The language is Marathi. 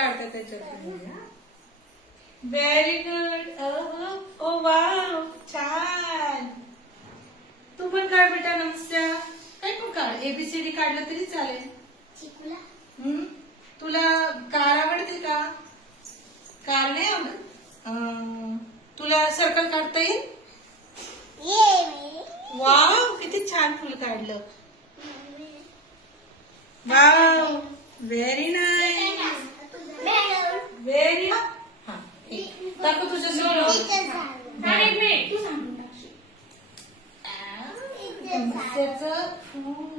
काढतात त्याच्यात. Very good. ओ वाव, छान. तू पण काढ बेटा. नमस्या काय पण काढ. एबीसीडी काढलं तरी चालेल. तुला कार आवडते का? कार नाही आवडत? तुला सर्कल काढता येईल? वाव, किती छान फुल काढलं. Wow, very nice. व्हेरी. दाखव तुझ्या समोर. फूल